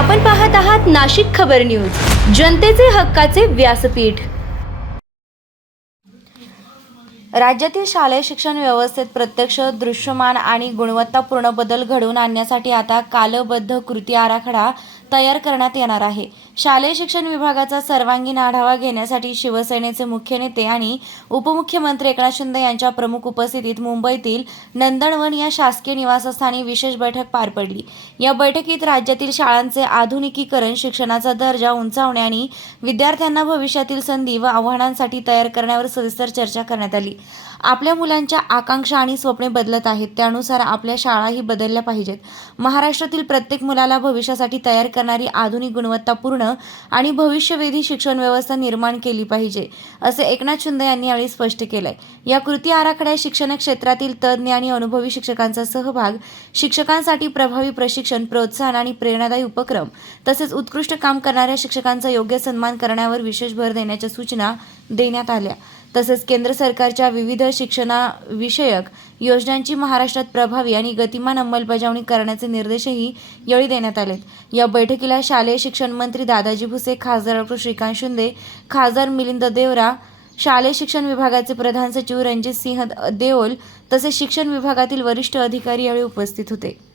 आपण पाहत आहात नाशिक खबर न्यूज, जनतेचे हक्काचे व्यासपीठ। राज्यातील शालेय शिक्षण व्यवस्थेत प्रत्यक्ष, दृश्यमान आणि गुणवत्तापूर्ण बदल घडवून आणण्यासाठी आता कालबद्ध कृती आराखडा तयार करण्यात येणार आहे। शालेय शिक्षण विभागाचा सर्वांगीण आढावा घेण्यासाठी शिवसेनेचे मुख्य नेते आणि उपमुख्यमंत्री एकनाथ शिंदे यांच्या प्रमुख उपस्थितीत मुंबईतील नंदनवन या शासकीय निवासस्थानी विशेष बैठक पार पडली। या बैठकीत राज्यातील शाळांचे आधुनिकीकरण, शिक्षणाचा दर्जा उंचावणे आणि विद्यार्थ्यांना भविष्यातील संधी व आव्हानांसाठी तयार करण्यावर सविस्तर चर्चा करण्यात आली। आपल्या मुलांच्या आकांक्षा आणि स्वप्ने बदलत आहेत, त्यानुसार आपल्या शाळाही बदलल्या पाहिजेत। महाराष्ट्रातील प्रत्येक मुलाला भविष्यासाठी तयार करणारी आधुनिक, गुणवत्तापूर्ण आणि भविष्यवेधी शिक्षण व्यवस्था निर्माण केली पाहिजे, असे एकनाथ शिंदे यांनी यावेळी स्पष्ट केले। या कृती आराखड्यात शिक्षण क्षेत्रातील तज्ज्ञ आणि अनुभवी शिक्षकांचा सहभाग, शिक्षकांसाठी प्रभावी प्रशिक्षण, प्रोत्साहन आणि प्रेरणादायी उपक्रम तसेच उत्कृष्ट काम करणाऱ्या शिक्षकांचा योग्य सन्मान करण्यावर विशेष भर देण्याच्या सूचना देण्यात आल्या। तसेच केंद्र सरकारच्या विविध शिक्षणाविषयक योजनांची महाराष्ट्रात प्रभावी आणि गतिमान अंमलबजावणी करण्याचे निर्देशही यावेळी देण्यात आलेत। या बैठकीला शालेय शिक्षण मंत्री दादाजी भुसे, खासदार डॉ. श्रीकांत शिंदे, खासदार मिलिंद देवरा, शालेय शिक्षण विभागाचे प्रधान सचिव रणजित सिंह देओल तसेच शिक्षण विभागातील वरिष्ठ अधिकारी यावेळी उपस्थित होते।